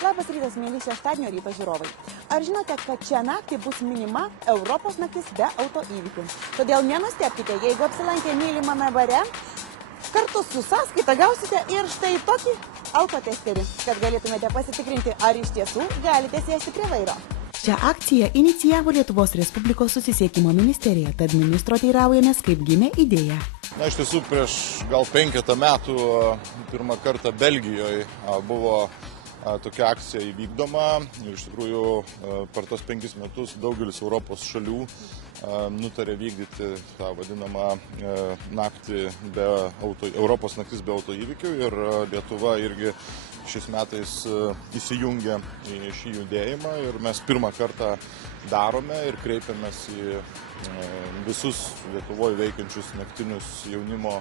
Labas rytas, mėly šeštadienio ryto žiūrovai. Ar žinote, kad šią naktį bus minima Europos naktis be autoįvykių? Todėl nenustepkite, jeigu apsilankę mylimame bare, kartu su sąskaita gausite ir štai tokį alkotesterį, kad galėtumėte pasitikrinti, ar iš tiesų galite sėsti prie vairo. Šią akciją inicijavo Lietuvos Respublikos susisiekimo ministerija, tad ministro teiraujamės, kaip gimė idėja. Na, iš tiesų, prieš gal 5 metų pirmą kartą Belgijoje buvo tokia akcija įvykdoma ir iš tikrųjų per tos 5 metus daugelis Europos šalių nutarė vykdyti tą vadinamą naktį be Europos naktis be autoįvykių ir Lietuva irgi šiais metais įsijungė į šį judėjimą ir mes pirmą kartą darome ir kreipiamės į visus Lietuvoje veikiančius naktinius jaunimo,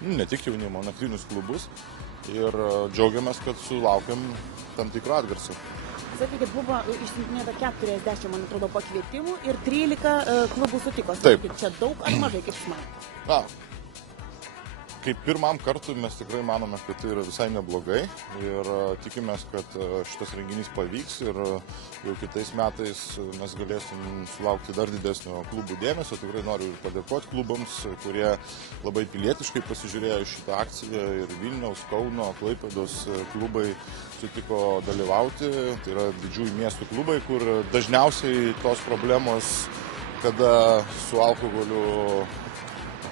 ne tik jaunimo, naktinius klubus ir džiaugiamės, kad sulaukiam tam tikrų atgarsių. Sakykit, buvo išsiuntinėta 40, man atrodo, pakvietimų ir 13 klubų sutiko. Taip. Sakykit, čia daug ar mažai, kaip jūs manote? Na, kaip pirmam kartui mes tikrai manome, kad tai yra visai neblogai ir tikimės, kad šitas renginys pavyks ir jau kitais metais mes galėsim sulaukti dar didesnio klubų dėmesio. Tikrai noriu padėkoti klubams, kurie labai pilietiškai pasižiūrėjo šitą akciją ir Vilniaus, Kauno, Klaipėdos klubai sutiko dalyvauti. Tai yra didžiųjų miestų klubai, kur dažniausiai tos problemos, kada su alkoholiu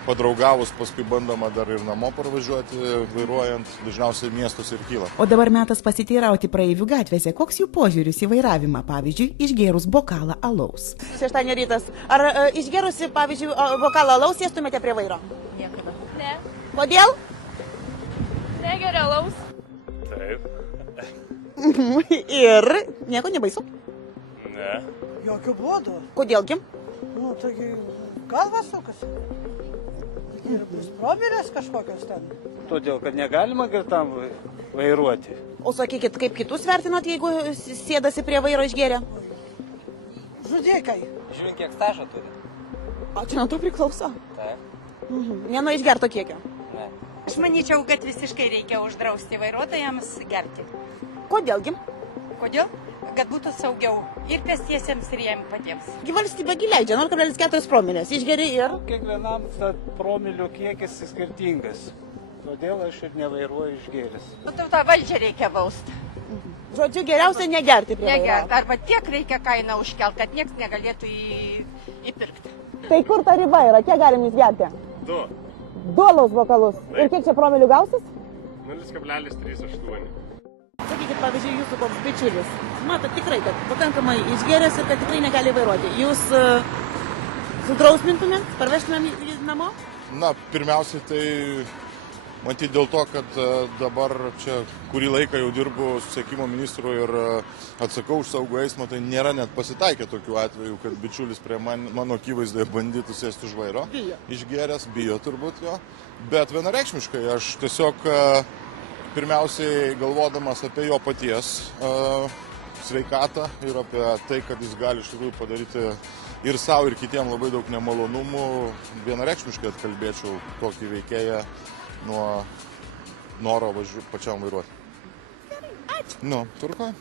padraugavus, paskui bandoma dar ir namo parvažiuoti, vairuojant, dažniausiai miestuose ir kyla. O dabar metas pasiteirauti praeivių gatvėse. Koks jų požiūris į vairavimą, pavyzdžiui, išgėrus bokalą alaus? Šeštadienio rytas. Ar išgėrusi, pavyzdžiui, bokalą alaus sėstumėte prie vairo? Niekada. Ne. Kodėl? Negeriu alaus. Taip. Ir nieko nebaisu? Ne. Jokių būdų. Kodėlgi? Nu, taigi galva sukasi. Ir bus promilės kažkokios ten. Todėl, kad negalima girtam vairuoti. O sakykit, kaip kitus vertinat, jeigu sėdasi prie vairo išgėrę? Žudikai. Žiūrint, kiek stažo turi. O čia nuo to priklauso? Taip. Ne nuo išgerto kiekio? Ne. Aš manyčiau, kad visiškai reikia uždrausti vairuotojams gerti. Kodėlgi? Kodėl? Kad būtų saugiau ir pėstiesiems, ir jiems patiems. Valstybė leidžia 0,4 promilės. Išgeri ir... Kiekvienam promilių kiekis skirtingas. Todėl aš ir nevairuoju išgėręs. Nu, tą valdžią reikia bausti. Žodžiu, geriausia negerti prie vairo. Negerti. Arba tiek reikia kainą užkelt, kad niekas negalėtų įpirkti. Tai kur ta riba yra? Kiek galim išgerti? 2. 2 alaus bokalus. Ir kiek čia promilių gausis? 0,38. Sakykit, pavyzdžiui, jūsų koks bičiulis. Matot tikrai, kad pakankamai išgėręs ir kad tikrai negali vairuoti. Jūs sudrausmintumėt, parvežtumėt jį namo? Na, pirmiausiai tai matyti dėl to, kad dabar čia kurį laiką jau dirbu susisiekimo ministru ir atsakau už saugų eismą, tai nėra net pasitaikę tokių atvejų, kad bičiulis prie mano akivaizdoje bandytų sėsti už vairo. Bijo. Išgėręs, bijo turbūt jo. Bet vienareikšmiškai aš tiesiog pirmiausiai galvodamas apie jo paties sveikatą ir apie tai, kad jis gali iš tikrųjų padaryti ir savo, ir kitiem labai daug nemalonumų, vienareikšmiškai atkalbėčiau tokį veikėją nuo noro pačiam vairuoti. Ačiū. Nu, tvarkoj.